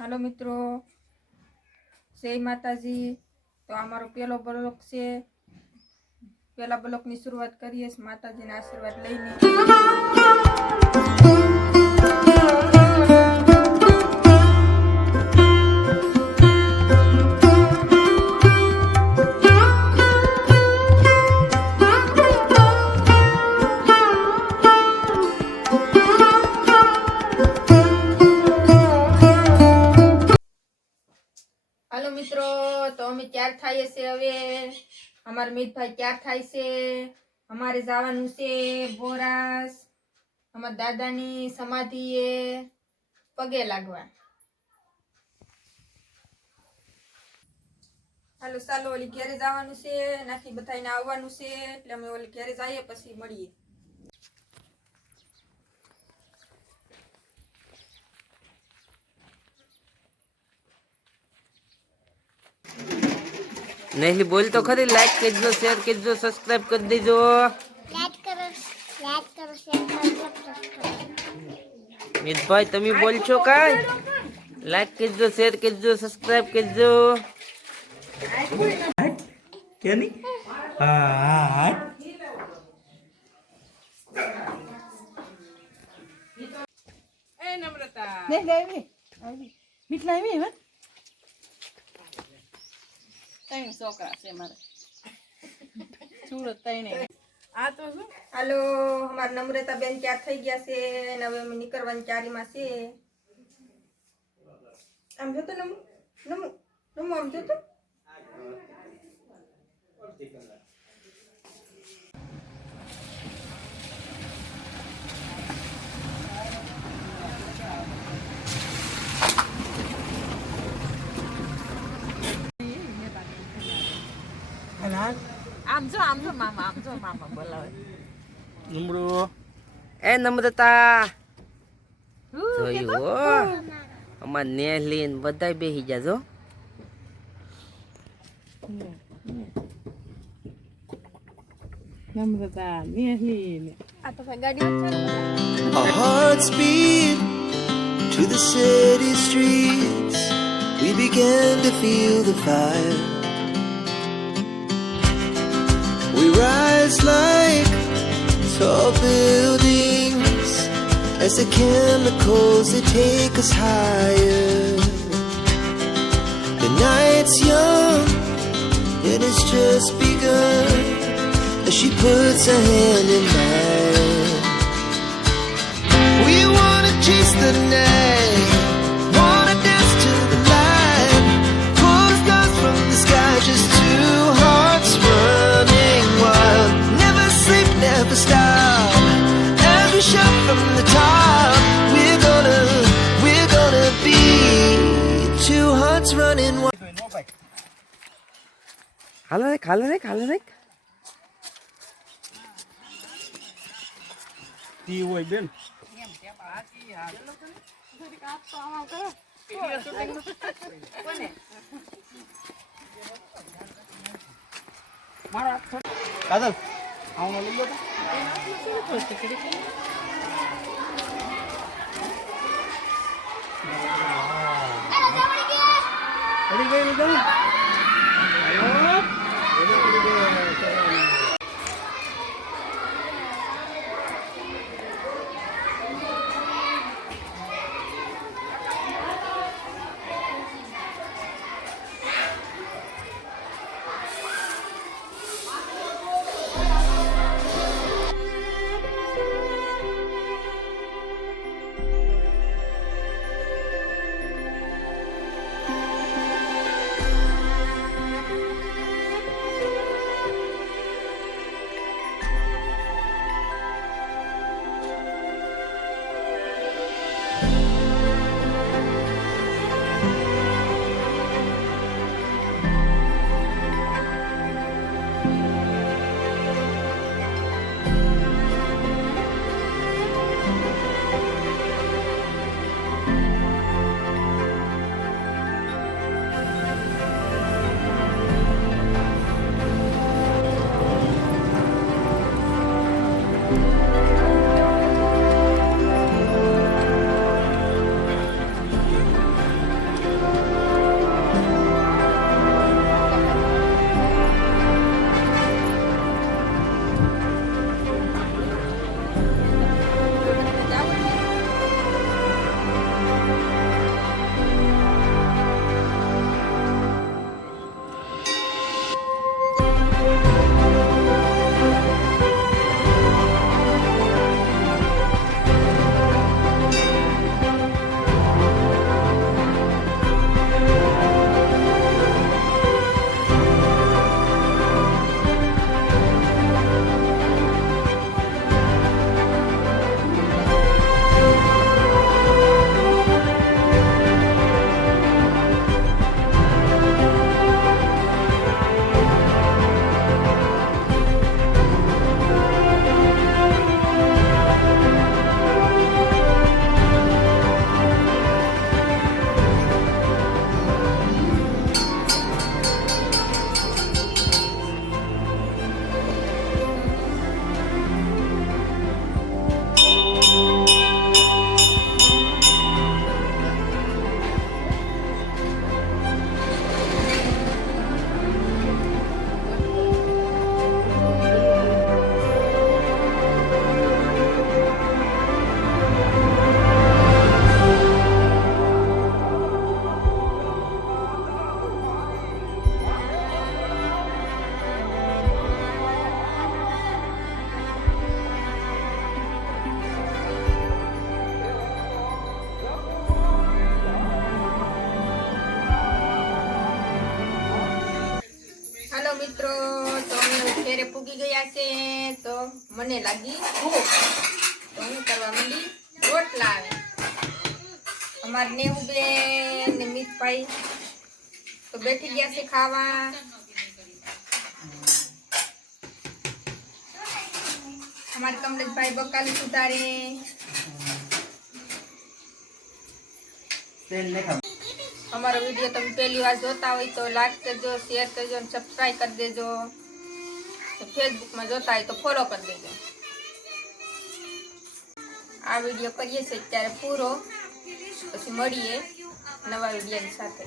હાલો મિત્રો, જય માતાજી। તો અમારો પહેલો બ્લોક છે। પહેલા બ્લોકની શરૂઆત કરીએ માતાજીના આશીર્વાદ લઈને। હાલો મિત્રો, તો અમે તૈયાર થઈએ છે। હવે અમારા મિતભાઈ તૈયાર થાય છે। અમારે જવાનું છે બોરાસ, અમારા દાદાની સમાધિએ પગે લાગવા। હાલો ચાલો, ઓલી ઘેરે જવાનું છે, નાથી બધાને આવવાનું છે, એટલે અમે ઓલી ઘેરે જઈએ પછી મળીએ। नहीं बोल तो खरी, लाइक कीजिए, शेयर कीजिए, सब्सक्राइब कर दीजिए। लाइक करो, शेयर करो। मित भाई तमी बोल छो काय? लाइक कीजिए, शेयर कीजिए, सब्सक्राइब कीजिए। क्या नहीं? हाँ ए नम्रता, नहीं नहीं मीठला में है तई छोकरा से मारे सूरत तई नहीं आ तो શું હાલો અમાર નમ્રતા બેન તૈયાર થઈ ગયા છે અને હવે અમે નીકળવાની તૈયારીમાં છે। આમ જોતો નમુ નમુ નમુ આમ જોતો। આમ જો મામા બોલાવે नंबरो ए नम्रता જોયો અમાર નેહલીન બધાય બેહી જાજો। નમ્રતા નેહલી આ તો ભાઈ ગાડી છે। Our hearts beat to the city streets. We began to feel the fire. We rise like tall buildings as the chemicals they take us higher. The night's young and it's just begun as she puts her hand in mine. We wanna chase the night, wanna dance to the light, pull the stars from the sky, just two hearts running wild. Never sleep, never stop, as we shout from the top. We're gonna be two hearts running wild. હાલો રે ती हुई Ben कादल आवना ले लो अड़ी गई निकल પૂગી ગયા છે તો મને લાગી ભૂખ, તો હું કરવા માંડી રોટલા. આવે અમારે નેહુબેન ને મિતભાઈ તો બેઠી ગયા છે ખાવા. અમારે કમલેશભાઈ બકાલું સુધારે. અમારો વિડીયો તમે પહેલી વાર જોતા હોય તો લાઈક કરજો, શેર કરજો અને સબસ્ક્રાઈબ કરી દેજો. ફેસબુકમાં જોતા હોય તો ફોલો કરી દેજો. આ વિડીયો કરીએ છીએ ત્યારે પૂરો, પછી મળીએ નવા વિડીયોની સાથે.